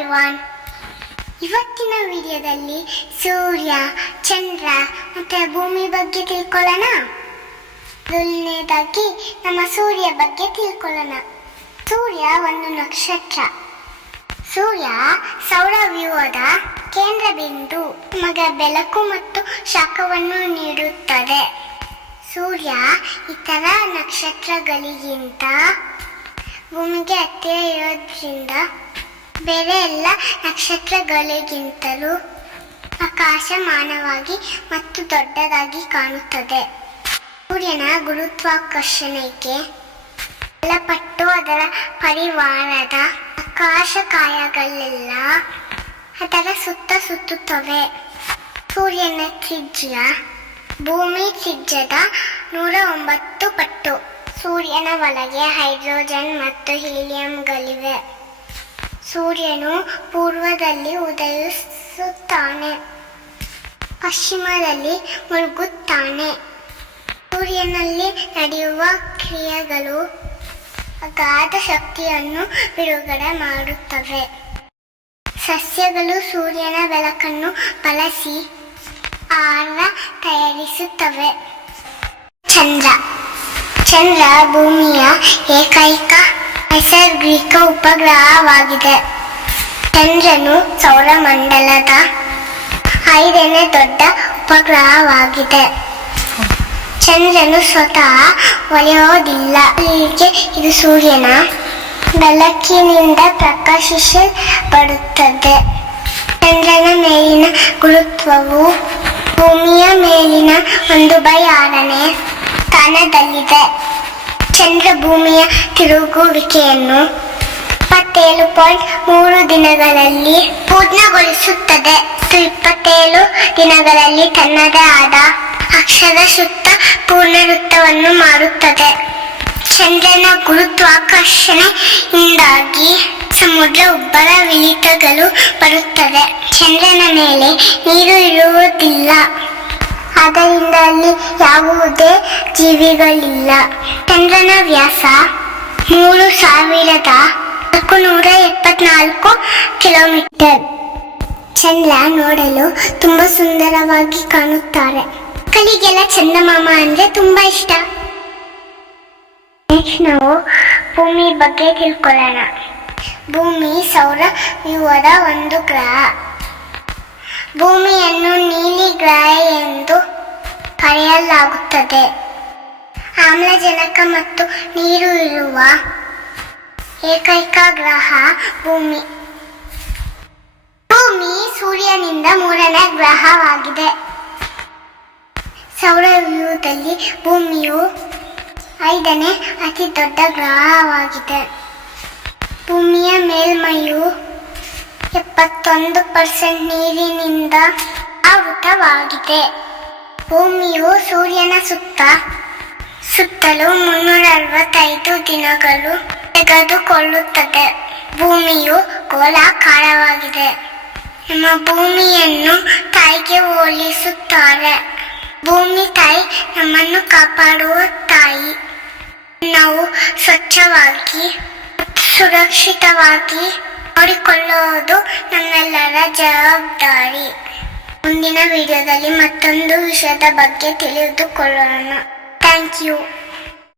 Everyone ಇವತ್ತಿನ ವಿಡಿಯೋದಲ್ಲಿ ಸೂರ್ಯ, ಚಂದ್ರ ಮತ್ತೆ ಭೂಮಿ ಬಗ್ಗೆ ತಿಳ್ಕೊಳ್ಳೋಣ. ಮೊದಲನೇದಾಗಿ ನಮ್ಮ ಸೂರ್ಯ ಬಗ್ಗೆ ತಿಳ್ಕೊಳ್ಳೋಣ. ಸೂರ್ಯ ಒಂದು ನಕ್ಷತ್ರ. ಸೂರ್ಯ ಸೌರವ್ಯೂಹದ ಕೇಂದ್ರ ಬಿಂದು ನಮಗೆ ಬೆಳಕು ಮತ್ತು ಶಾಖವನ್ನು ನೀಡುತ್ತದೆ. ಸೂರ್ಯ ಇತರ ನಕ್ಷತ್ರಗಳಿಗಿಂತ ಭೂಮಿಗೆ ಹತ್ತಿರ ಇರೋದ್ರಿಂದ ಬೇರೆ ಎಲ್ಲ ನಕ್ಷತ್ರಗಳಿಗಿಂತಲೂ ಆಕಾಶಮಾನವಾಗಿ ಮತ್ತು ದೊಡ್ಡದಾಗಿ ಕಾಣುತ್ತದೆ. ಸೂರ್ಯನ ಗುರುತ್ವಾಕರ್ಷಣೆಗೆ ಒಳಪಟ್ಟು ಅದರ ಪರಿವಾರದ ಆಕಾಶಕಾಯಗಳೆಲ್ಲ ಅದರ ಸುತ್ತ ಸುತ್ತುತ್ತವೆ. ಸೂರ್ಯನ ತ್ರಿಜ್ಯ ಭೂಮಿ ತ್ರಿಜ್ಯದ ನೂರ ಒಂಬತ್ತು ಪಟ್ಟು. ಸೂರ್ಯನ ಒಳಗೆ ಹೈಡ್ರೋಜನ್ ಮತ್ತು ಹೀಲಿಯಂಗಳಿವೆ. ಸೂರ್ಯನು ಪೂರ್ವದಲ್ಲಿ ಉದಯಿಸುತ್ತಾನೆ. ಪಶ್ಚಿಮದಲ್ಲಿ ಮುಳುಗುತ್ತಾನೆ. ಸೂರ್ಯನಲ್ಲಿ ನಡೆಯುವ ಕ್ರಿಯೆಗಳು ಅಗಾಧ ಶಕ್ತಿಯನ್ನು ಬಿಡುಗಡೆ ಮಾಡುತ್ತವೆ. ಸಸ್ಯಗಳು ಸೂರ್ಯನ ಬೆಳಕನ್ನು ಬಳಸಿ ಆಹಾರ ತಯಾರಿಸುತ್ತವೆ. ಚಂದ್ರ. ಚಂದ್ರ ಭೂಮಿಯ ಏಕೈಕ ನೈಸರ್ಗಿಕ ಉಪಗ್ರಹವಾಗಿದೆ. ಚಂದ್ರನು ಸೌರಮಂಡಲದ ಐದನೇ ದೊಡ್ಡ ಉಪಗ್ರಹವಾಗಿದೆ. ಚಂದ್ರನು ಸ್ವತಃ ಒಳೆಯೋದಿಲ್ಲ ಹೀಗೆ ಇದು ಸೂರ್ಯನ ಬೆಳಕಿನಿಂದ ಪ್ರಕಾಶಿಸಲ್ಪಡುತ್ತದೆ. ಚಂದ್ರನ ಮೇಲಿನ ಗುರುತ್ವವು ಭೂಮಿಯ ಮೇಲಿನ ಒಂದು ಬೈ ಆರನೇ ಸ್ಥಾನದಲ್ಲಿದೆ. ಚಂದ್ರ ಭೂಮಿಯ ತಿರುಗುವಿಕೆಯನ್ನು ಇಪ್ಪತ್ತೇಳು ಪಾಯಿಂಟ್ ಮೂರು ದಿನಗಳಲ್ಲಿ ಪೂರ್ಣಗೊಳಿಸುತ್ತದೆ. ಇಪ್ಪತ್ತೇಳು ದಿನಗಳಲ್ಲಿ ತನ್ನದೇ ಆದ ಅಕ್ಷರ ಸುತ್ತ ಪೂರ್ಣವೃತ್ತವನ್ನು ಮಾಡುತ್ತದೆ. ಚಂದ್ರನ ಗುರುತ್ವಾಕರ್ಷಣೆಯಿಂದಾಗಿ ಸಮುದ್ರ ಉಬ್ಬರ ವಿಳಿತಗಳು ಬರುತ್ತದೆ ಚಂದ್ರನ ಮೇಲೆ ನೀರು ಇರುವುದಿಲ್ಲ. ಆದ್ದರಿಂದ ಅಲ್ಲಿ ಯಾವುದೇ ಜೀವಿಗಳಿಲ್ಲ. ಚಂದ್ರನ ವ್ಯಾಸ ಮೂರು ಸಾವಿರದ ನಾಲ್ಕುನೂರ ಎಪ್ಪತ್ನಾಲ್ಕು ಕಿಲೋಮೀಟರ್. ಚಂದ್ರ ನೋಡಲು ತುಂಬಾ ಸುಂದರವಾಗಿ ಕಾಣುತ್ತಾರೆ. ಮಕ್ಕಳಿಗೆಲ್ಲ ಚಂದಮಾಮ ಅಂದ್ರೆ ತುಂಬಾ ಇಷ್ಟ. ನಾವು ಭೂಮಿ ಬಗ್ಗೆ ತಿಳ್ಕೊಳ್ಳೋಣ. ಭೂಮಿ ಸೌರ ವ್ಯೂಹದ ಒಂದು ಗ್ರಹ. ಭೂಮಿಯನ್ನು ನೀಲಿ ಗ್ರಹ ಎಂದು ಕರೆಯಲಾಗುತ್ತದೆ ಆಮ್ಲಜನಕ ಮತ್ತು ನೀರು ಇರುವ ಏಕೈಕ ಗ್ರಹ ಭೂಮಿ. ಭೂಮಿ ಸೂರ್ಯನಿಂದ ಮೂರನೇ ಗ್ರಹವಾಗಿದೆ. ಸೌರವ್ಯೂಹದಲ್ಲಿ ಭೂಮಿಯು ಐದನೇ ಅತಿ ದೊಡ್ಡ ಗ್ರಹವಾಗಿದೆ. ಭೂಮಿಯ ಮೇಲ್ಮೈಯು ಎಪ್ಪತ್ತೊಂದು ಪರ್ಸೆಂಟ್ ನೀರಿನಿಂದ ಆವೃತವಾಗಿದೆ. ಭೂಮಿಯು ಸೂರ್ಯನ ಸುತ್ತ, ಸುತ್ತಲೂ ಮುನ್ನೂರ ಅರವತ್ತೈದು ದಿನಗಳು ತೆಗೆದುಕೊಳ್ಳುತ್ತದೆ. ಭೂಮಿಯು ಗೋಲಾಕಾರವಾಗಿದೆ ನಮ್ಮ ಭೂಮಿಯನ್ನು ತಾಯಿಗೆ ಹೋಲಿಸುತ್ತಾರೆ. ಭೂಮಿ ತಾಯಿ ನಮ್ಮನ್ನು ಕಾಪಾಡುವ ತಾಯಿ. ನಾವು ಸ್ವಚ್ಛವಾಗಿ, ಸುರಕ್ಷಿತವಾಗಿ ನೋಡಿಕೊಳ್ಳುವುದು ನಮ್ಮೆಲ್ಲರ ಜವಾಬ್ದಾರಿ. ಮುಂದಿನ ವಿಡಿಯೋದಲ್ಲಿ ಮತ್ತೊಂದು ವಿಷಯದ ಬಗ್ಗೆ ತಿಳಿದುಕೊಳ್ಳೋಣ. Thank you.